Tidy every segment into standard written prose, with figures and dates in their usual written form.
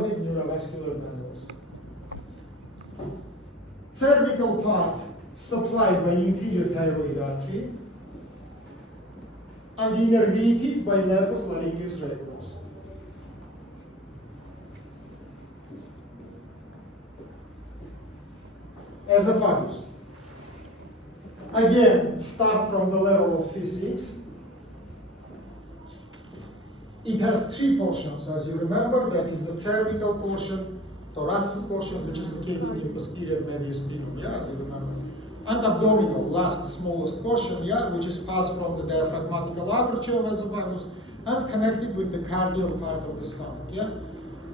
carotid neurovascular bundles. Cervical part supplied by inferior thyroid artery and innervated by nervus laryngeus rectus. Esophagus. Again, start from the level of C6. It has three portions, as you remember. That is the cervical portion, thoracic portion, which is located in posterior mediastinum, yeah, as you remember. And abdominal, last smallest portion, yeah, which is passed from the diaphragmatical aperture of esophagus and connected with the cardial part of the stomach, yeah.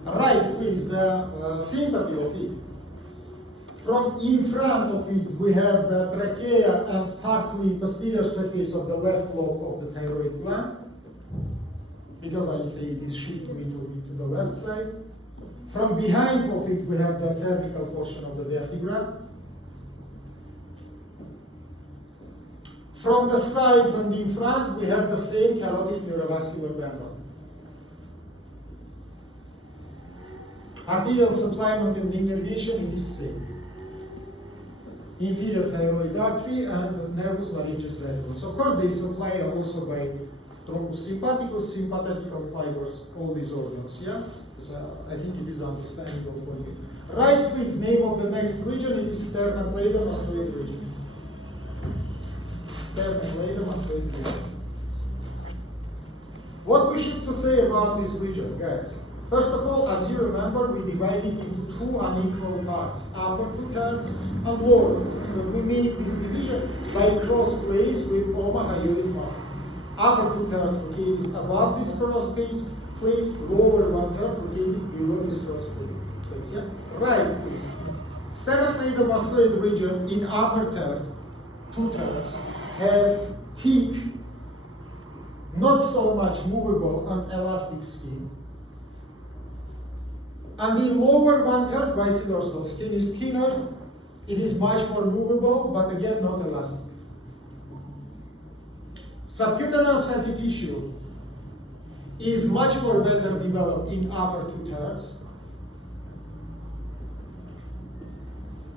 Right, please, the syncope of it. From in front of it, we have the trachea and partly posterior surface of the left lobe of the thyroid gland, because I say it is shifting into the left side. From behind of it, we have the cervical portion of the vertebra. From the sides and in front, we have the same carotid neurovascular bundle. Arterial supplement and innervation, it is same. Inferior thyroid artery and nervus laryngeus rectus. Of course, they supply also by thrombus sympathicus, sympathetical fibers, all these organs, yeah? So I think it is understandable for you. Right, please, name of the next region, it is sternocleidomastoid region. Sternocleidomastoid region. What we should to say about this region, guys? First of all, as you remember, we divide it into two unequal parts, upper 2/3 and lower 2/3. So we make this division by cross place with omohyalic muscle. Upper 2/3 located above this cross place, lower 1/3 located below this cross place. Yeah? Right, please. Sternocleidomastoid region in upper 2/3 has thick, not so much movable and elastic skin. And in lower 1/3 vice versa, skin is thinner, it is much more movable, but again not elastic. Subcutaneous fatty tissue is much more better developed in upper 2/3,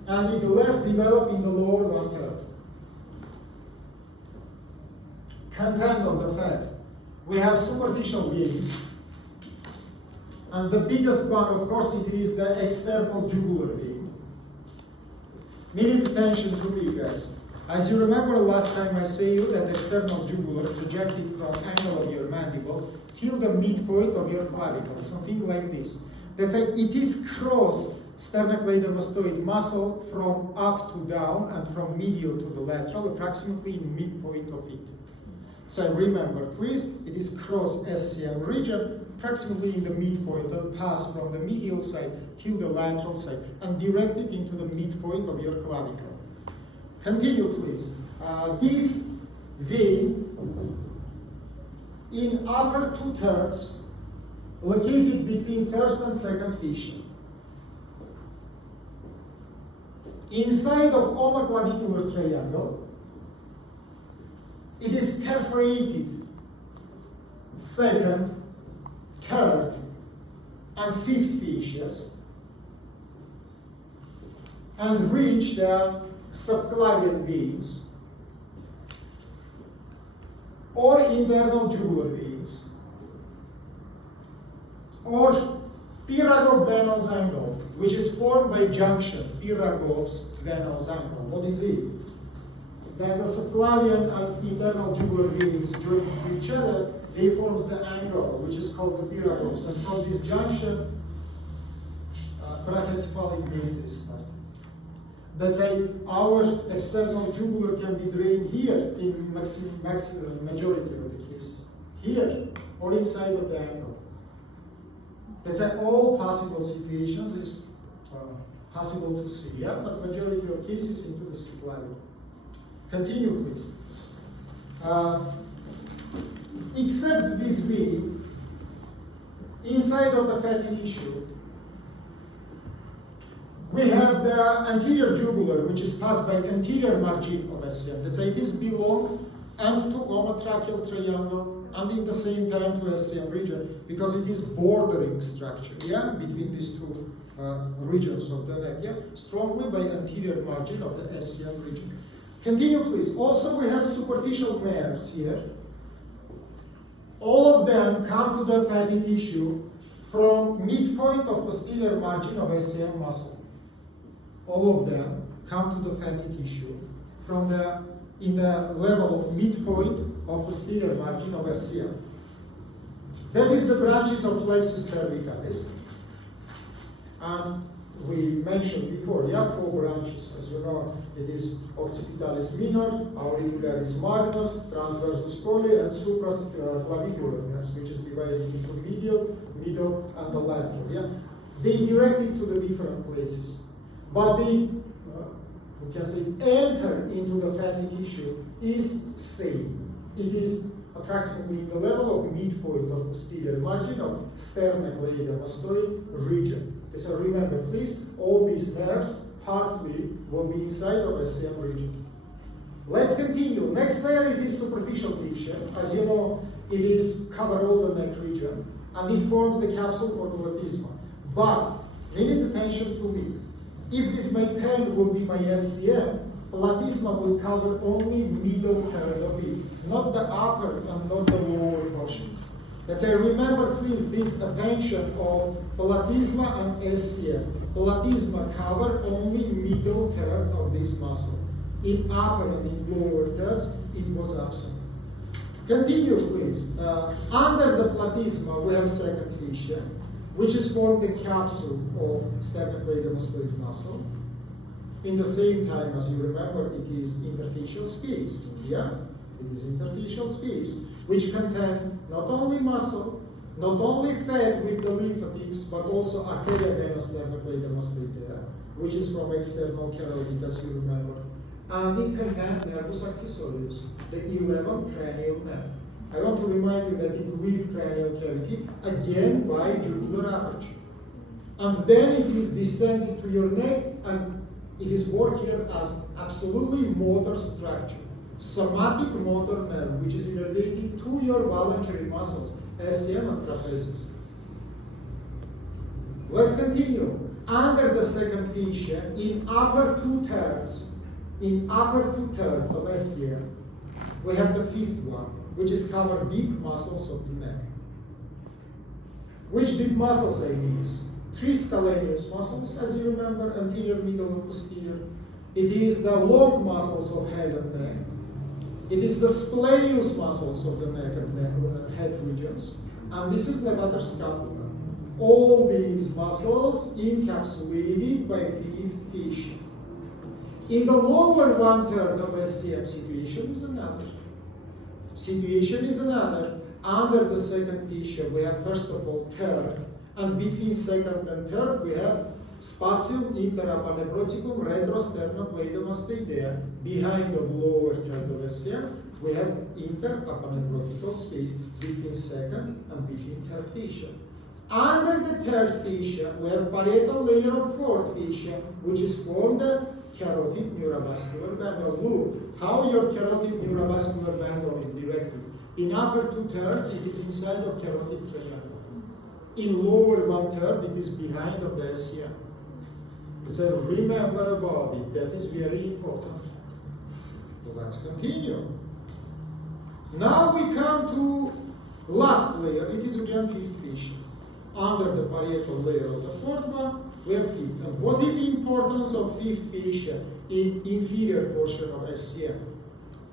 and it less developed in the lower 1/3. Content of the fat. We have superficial veins. And the biggest one, of course, it is the external jugular vein. Minute attention to me, guys. As you remember last time I say you that external jugular projected from angle of your mandible till the midpoint of your clavicle, something like this. That's why it is cross sternocleidomastoid muscle from up to down and from medial to the lateral, approximately in midpoint of it. So remember, please, it is cross SCM region, approximately in the midpoint, and pass from the medial side till the lateral side, and directed into the midpoint of your clavicle. Continue, please. This vein in upper 2/3, located between first and second fissure. Inside of omoclavicular triangle, it is perforated second, third, and fifth fascias, and reach the subclavian veins or internal jugular veins or Piragoff venous angle, which is formed by junction, Piragoff's venous angle. What is it? Then the subclavian and internal jugular veins join each other, they forms the angle, which is called the Piragoff's. And from this junction, brachycephalic veins is started. That's why our external jugular can be drained here in majority of the cases. Here, or inside of the angle. That's why all possible situations is possible to see, yeah? But majority of cases into the subclavian. Continue, please. Except this vein, inside of the fatty tissue, we have the anterior jugular, which is passed by anterior margin of SCM. That's why it is belong and to omotracheal triangle and in the same time to SCM region, because it is bordering structure, yeah, between these two regions of the neck, yeah, strongly by anterior margin of the SCM region. Continue, please. Also, we have superficial nerves here. All of them come to the fatty tissue from midpoint of posterior margin of SCM muscle. All of them come to the fatty tissue from in the level of midpoint of posterior margin of SCM. That is the branches of plexus cervicalis. And we mentioned before, yeah, 4 branches. As you know, it is occipitalis minor, auricularis magnus, transversus colli, and supraclavicular nerves, which is divided into medial, middle, and the lateral. Yeah, they direct it to the different places, but they, we can say, enter into the fatty tissue is same. It is approximately in the level of midpoint of posterior margin of sternocleidomastoid region. So remember, please, all these nerves partly will be inside of SCM region. Let's continue. Next layer, it is superficial tissue. As you know, it is cover all the neck region, and it forms the capsule for the platysma. But we need attention to it. If this my pen will be my SCM, platysma will cover only middle third of it, not the upper and not the lower portion. Let's say, remember please this attention of platysma and SCM. Platysma cover only middle third of this muscle. In upper and in lower thirds, it was absent. Continue please. Under the platysma, we have second fascia, which is formed the capsule of sternocleidomastoid muscle. In the same time, as you remember, it is interfacial space. Yeah, it is interfacial space, which contain not only muscle, not only fat with the lymphatics, but also arteriovenous sternocleidomastoid, which is from external carotid, as you remember. And it contains nervus accessorius, the 11th cranial nerve. I want to remind you that it leaves cranial cavity again by jugular aperture. And then it is descending to your neck, and it is worked here as absolutely motor structure. Somatic motor nerve, which is innervating to your voluntary muscles, SCM and trapezius. Let's continue. Under the second fascia, in upper 2/3, of SCM, we have the 5th one, which is covered deep muscles of the neck. Which deep muscles are these? 3 scalenus muscles, as you remember, anterior, middle, and posterior. It is the long muscles of head and neck. It is the splenius muscles of the neck and head regions. And this is the levator scapula. All these muscles encapsulated by 5th fascia. In the lower 1/3 of SCM, situation is another. Under the second fascia, we have first of all third. And between second and third, we have spatium interaponeuroticum retrosternocleidomastoidea. Behind the lower third of SCM, we have interaponeurotical space between second and between third fascia. Under the third fascia, we have parietal layer of fourth fascia, which is formed the carotid neurovascular bundle. Look how your carotid neurovascular bundle is directed. In upper 2/3, it is inside of carotid triangle. In lower 1/3, it is behind of the SCM. So remember about it. That is very important. Let's continue. Now we come to last layer. It is again 5th fascia. Under the parietal layer of the 4th one, we have 5th. And what is the importance of 5th fascia in inferior portion of SCM?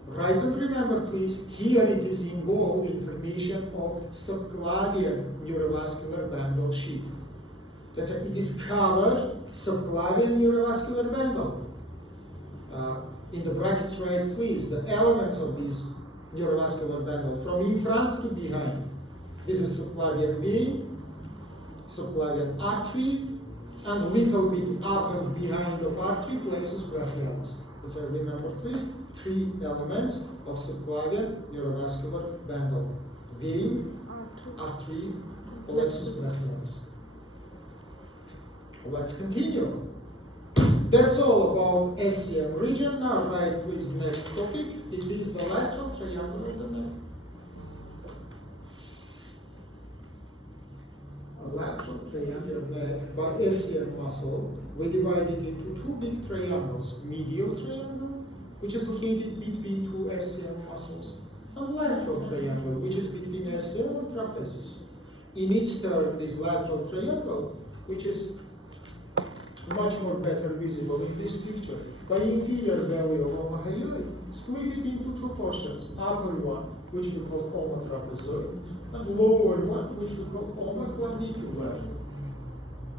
Write and remember, please, here it is involved in formation of subclavian neurovascular bundle sheet. That's it. It is covered subclavian neurovascular bundle. In the brackets, write, please, the elements of this neurovascular bundle from in front to behind. This is subclavian vein, subclavian artery, and little bit up and behind of artery, plexus brachialis. So remember, please, 3 elements of subclavian neurovascular bundle: vein, artery, plexus brachialis. Let's continue. That's all about SCM region. Now write, please, next topic. It is the lateral triangular domain. by SCM muscle. We divide it into two big triangles. Medial triangle, which is located between two SCM muscles, and lateral triangle, which is between SCM and trapezius. In each turn, this lateral triangle, which is much more better visible in this picture, by inferior value of omohyoid, split it into two portions, upper one, which we call omotrapezoid, and lower one, which we call omoclavicular.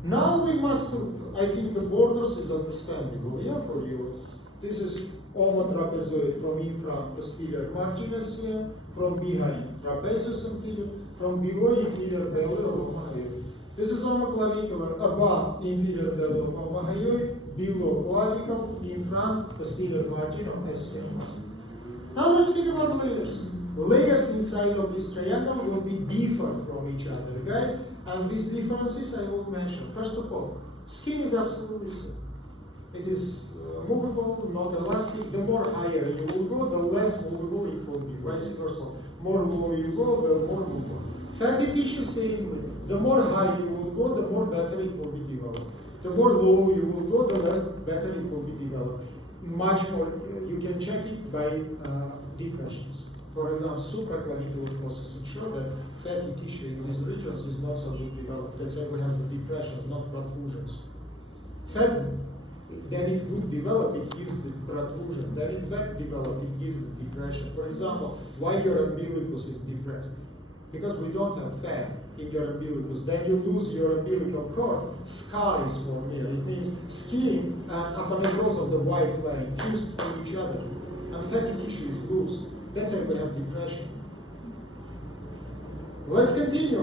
Now we must, I think the borders is understandable, yeah, for you. This is omotrapezoid from in front, posterior margin SCM, from behind, trapezius anterior, from below, inferior value of omohyoid. This is omoclavicular, above, inferior value of omohyoid, below clavicle, in front, posterior margin of SCM muscle. Now let's think about layers. Layers inside of this triangle will be different from each other, guys, and these differences I will mention. First of all, skin is absolutely same. It is movable, not elastic. The more higher you will go, the less movable it will be, vice versa. More low you go, the more movable. Fatty tissue, same. The more high you will go, the more better it will be developed. The more low you will go, the less better it will be developed. Much more, you can check it by depressions. For example, supraclavicular fossa show that fatty tissue in these regions is not so good developed. That's why we have the depressions, not protrusions. Fat, then it would develop, it gives the protrusion. Then it fat develop, it gives the depression. For example, why your umbilicus is depressed? Because we don't have fat in your umbilicus. Then you lose your umbilical cord. Scar is formed here. It means skin and aponeurosis of the white line fused to each other. And fatty tissue is loose. That's why we have depression. Let's continue.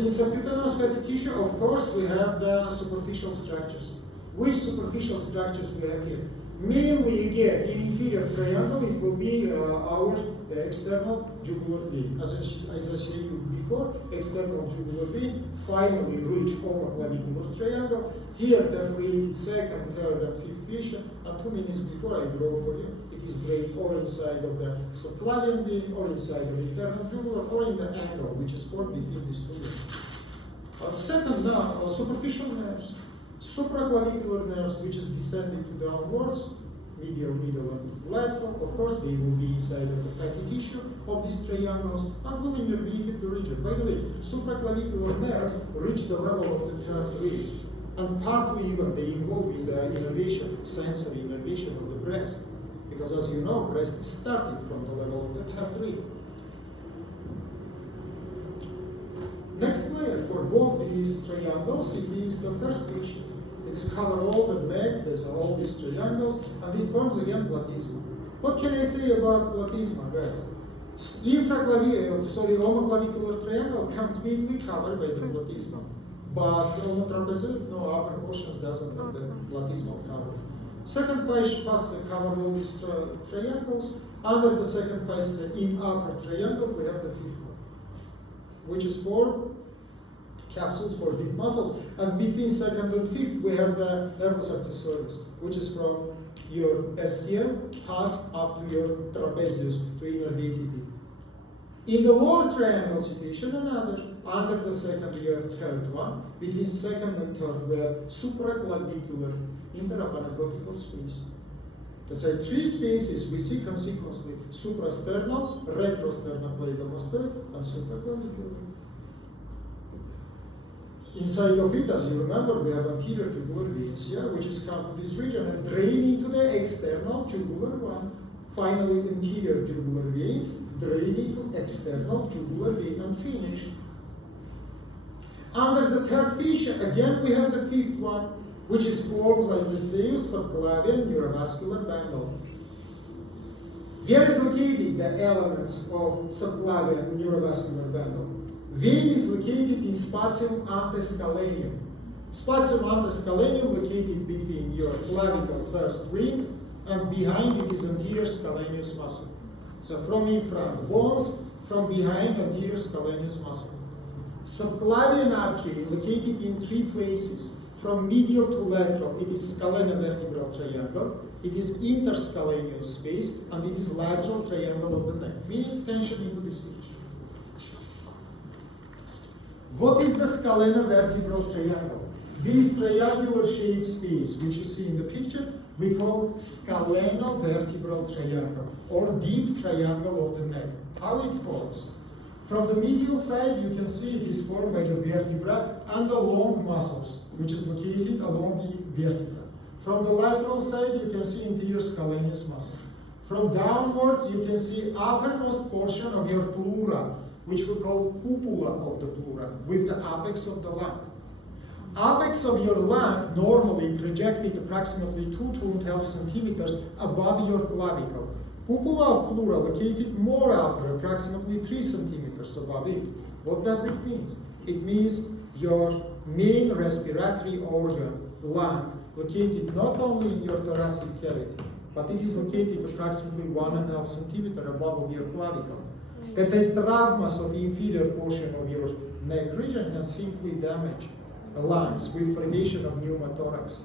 In subcutaneous fatty tissue, of course, we have the superficial structures. Which superficial structures we have here? Mainly, again, in inferior triangle, it will be our external jugular vein. As I said before, external jugular vein finally reach omoclavicular triangle. Here, perforated second, third, and fifth fissure. And 2 minutes before I draw for you, it is drained or inside of the subclavian vein, or inside of the internal jugular, or in the angle, which is formed between these two veins. Second, now, superficial nerves. Supraclavicular nerves, which is descending to downwards, medial, middle, and lateral. Of course, they will be inside of the fatty tissue of these triangles and will innervate the region. By the way, supraclavicular nerves reach the level of the third rib, and partly even they involve in the innervation, sensory innervation of the breast. Because as you know, breast is starting from the level of the third rib. Next layer for both these triangles, it is the first fissure. It is cover all the neck, there's all these triangles, and it forms again platysma. What can I say about platysma, guys? Omoclavicular triangle completely covered by the platysma. But omotrapezoid, no, upper portions doesn't have the platysmal cover. Second fascia cover all these triangles. Under the second fascia in upper triangle, we have the fifth one, which is for capsules for deep muscles. And between second and fifth, we have the nervus accessoris, which is from your SCM, has up to your trapezius, to innervate it. In the lower triangle situation, under the second, you have third one. Between second and third, we have supraclavicular interaponeurotic space. That's why 3 spaces we see consequently: suprasternal, retrosternocleidomastoid, and supraclavicular. Inside of it, as you remember, we have anterior jugular veins, yeah, which is come to this region and drain into the external jugular one. Finally, anterior jugular veins drain into external jugular vein and finish. Under the third fissure, again we have the fifth one, which is formed as the same subclavian neurovascular bundle. Where is located the elements of subclavian neurovascular bundle? Vein is located in spatium antescalenium. Spatium antescalenium located between your clavicle first ring, and behind it is anterior scalenus muscle. So from in front, bones, from behind anterior scalenus muscle. Subclavian artery located in 3 places. From medial to lateral, it is scalenovertebral triangle, it is interscaleneous space, and it is lateral triangle of the neck. Meaning attention into this picture. What is the scalenovertebral triangle? This triangular shaped space, which you see in the picture, we call scaleno-vertebral triangle, or deep triangle of the neck. How it forms? From the medial side, you can see it is formed by the vertebra and the long muscles, which is located along the vertebra. From the lateral side, you can see anterior scalenus muscle. From downwards, you can see uppermost portion of your pleura, which we call cupula of the pleura, with the apex of the lung. Apex of your lung normally projected approximately 2 to 2.5 centimeters above your clavicle. Cupula of pleura located more upper, approximately 3 centimeters above it. What does it mean? It means your main respiratory organ, lung, located not only in your thoracic cavity, but it is located approximately 1.5 centimeters above your clavicle. That's a traumas of the inferior portion of your neck region can simply damage the lungs with formation of pneumothorax.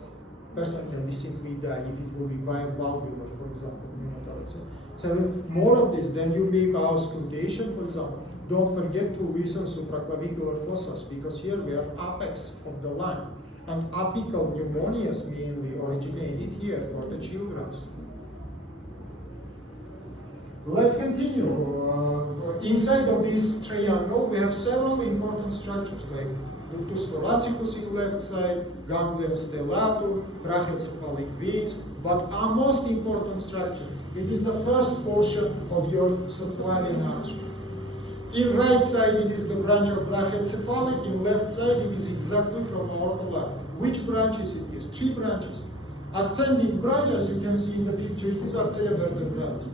Person can be simply die if it will be valvular, for example, pneumothorax. So more of this, then you make auscultation, for example. Don't forget to listen supraclavicular fossas, because here we have apex of the lung. And apical pneumonias mainly originated here for the children. Let's continue. Inside of this triangle, we have several important structures like ductus thoracicus in left side, ganglion stellatum, brachiocephalic veins, but our most important structure, it is the first portion of your subclavian artery. In right side, it is the branch of brachiocephalic. In left side, it is exactly from aortal artery. Which branches it is? 3 branches. Ascending branch, as you can see in the picture, it is arteria vertebralis.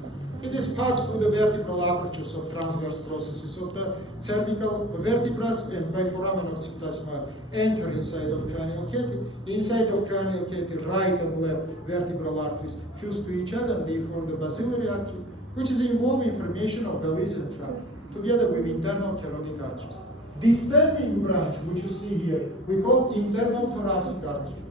It is passed through the vertebral apertures of transverse processes of the cervical vertebrae, and by foramen occipital enter inside of cranial cavity. Inside of cranial cavity, right and left vertebral arteries fuse to each other, and they form the basilar artery, which is involved in formation of bellies and trunk, together with internal carotid arteries. Descending branch, which you see here, we call internal thoracic artery,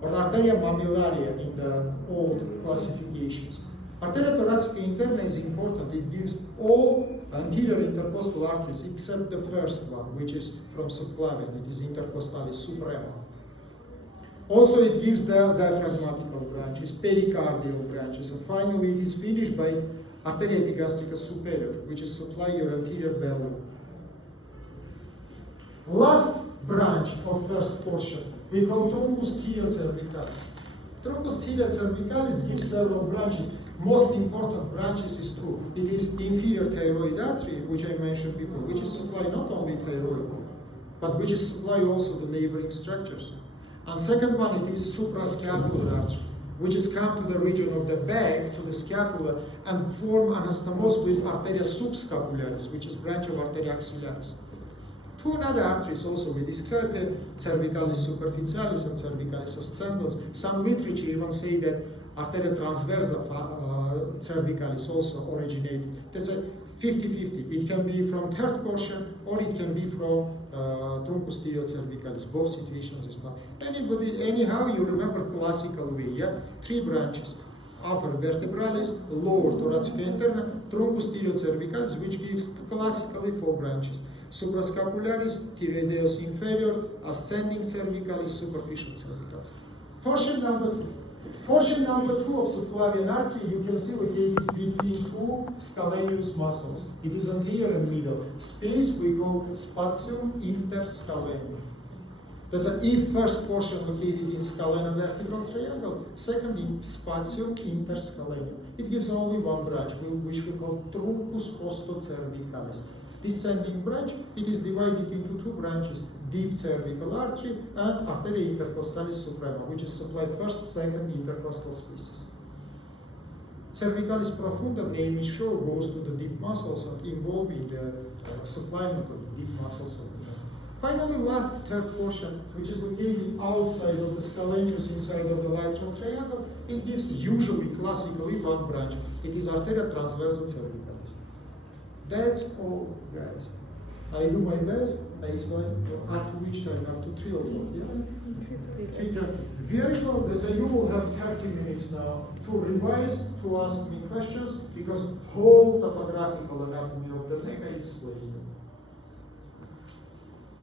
or arteria mammillaria in the old classifications. Arteria thoracica interna is important. It gives all anterior intercostal arteries except the first one, which is from subclavian. It is intercostalis suprema. Also, it gives the diaphragmatical branches, pericardial branches, and finally it is finished by arteria epigastrica superior, which is supply your anterior belly. Last branch of first portion, we call truncus cervicalis. Truncus cervicalis gives several branches. Most important branches is true. It is inferior thyroid artery, which I mentioned before, which is supply not only thyroid, but which is supply also the neighboring structures. And second one, it is suprascapular artery, which is come to the region of the back, to the scapula, and form anastomose with arteria subscapularis, which is branch of arteria axillaris. 2 other arteries also we described, cervicalis superficialis and cervicalis ascendens. Some literature even say that arteria transversa cervicalis also originated. That's a 50-50. It can be from third portion or it can be from truncus cervicalis. Both situations is fine. Anyhow, you remember classical way, yeah? 3 branches. Upper vertebralis, lower thoracica interna, truncus cervicalis, which gives classically 4 branches. Suprascapularis, thyroideus inferior, ascending cervicalis, superficial cervicalis. Portion number 2. Portion number 2 of subclavian artery, you can see located between 2 scalenus muscles. It is anterior and middle. Space we call spatium interscalenium. That's a if first portion located in scaleno-vertebral triangle, second in spatium interscalenium. It gives only 1 branch, which we call truncus costocervicalis. Descending branch, it is divided into 2 branches, deep cervical artery and arteria intercostalis suprema, which is supply first, second intercostal spaces. Cervicalis profunda, name is sure, goes to the deep muscles and involved in the supplyment of the deep muscles of the neck. Finally, last third portion, which is located outside of the scalenus, inside of the lateral triangle, it gives usually, classically, 1 branch. It is arteria transversa cervicalis. That's all, guys. I do my best. I explain up to which time, up to 3 o'clock, yeah? 3:30. Very well. So you will have 30 minutes now to revise, to ask me questions, because whole topographical anatomy of the neck I explained.